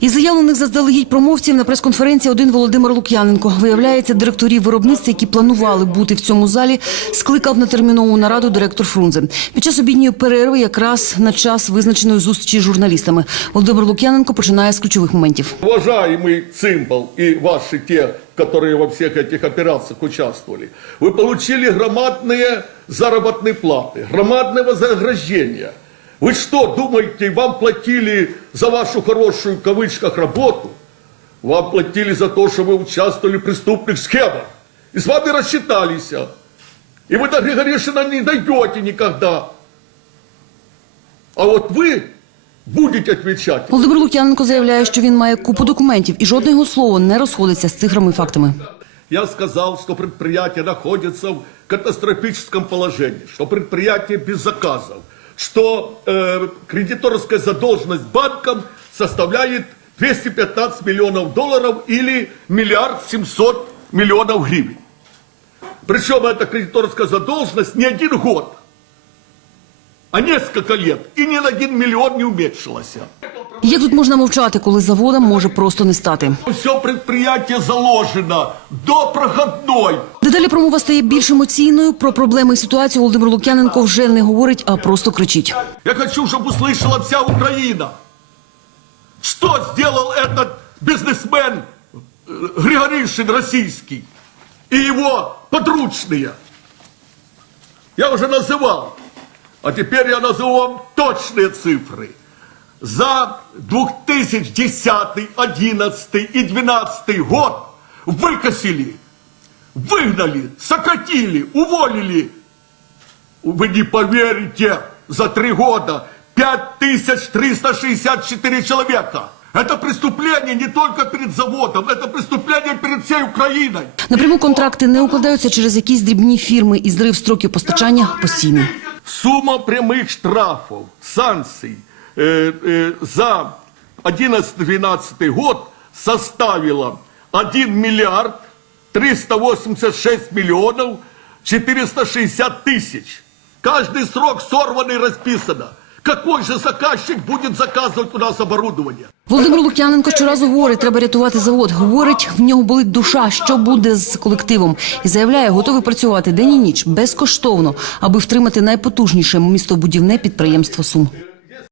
Із заявлених заздалегідь промовців на прес-конференції один Володимир Лук'яненко. Виявляється, директорів виробництва, які планували бути в цьому залі, скликав на термінову нараду директор Фрунзе. Під час обідньої перерви, якраз на час визначеної зустрічі з журналістами, Володимир Лук'яненко починає з ключових моментів. Уважаемый Цимбал и ваши те, которые во всех этих операциях участвовали, вы получили громадные заработные платы, громадное вознаграждение. Вы что, думаете, вам платили за вашу хорошую, в кавычках, работу? Вам платили за то, что вы участвовали в преступных схемах. И с вами рассчитались. И вы до Григоришина не дойдете никогда. А вот вы будете отвечать. Володимир Лук'яненко заявляє, що він має купу документів, і жодне його слово не розходиться з цифрами і фактами. Я сказал, что предприятие находится в катастрофическом положении, что предприятие без заказов, что э, кредиторская задолженность банкам составляет 215 миллионов долларов или миллиард 700 миллионов гривен. Причем эта кредиторская задолженность не один год, а несколько лет, и ни на один миллион не уменьшилась. Як тут можна мовчати, коли завода може просто не стати? Все предприятие заложено до проходной. Дедалі промова стає більш емоційною. Про проблеми і ситуацію Володимир Лук'яненко вже не говорить, а просто кричить. Я хочу, чтобы услышала вся Украина. Что сделал этот бизнесмен э, Григоришин российский и его подручные? Я уже называл. А теперь я назову вам точные цифры. За 2010, 11 и 12 год выкосили, выгнали, сократили, уволили вы не поверите, за три года 5364 человека. Это преступление не только перед заводом, это преступление перед всей Украиной. Напряму контракти не укладаються через якісь дрібні фірми, і зрив строків постачання постійний. Сумма прямых штрафов, санкций э, э, за 11-12 год составила 1 миллиард 386 миллионов 460 тысяч. Каждый срок сорван и расписано. Какой же заказчик будет заказывать у нас оборудование? Володимир Лук'яненко щоразу говорить, треба рятувати завод. Говорить, в нього болить душа, що буде з колективом. І заявляє, готовий працювати день і ніч безкоштовно, аби втримати найпотужніше містобудівне підприємство Сум.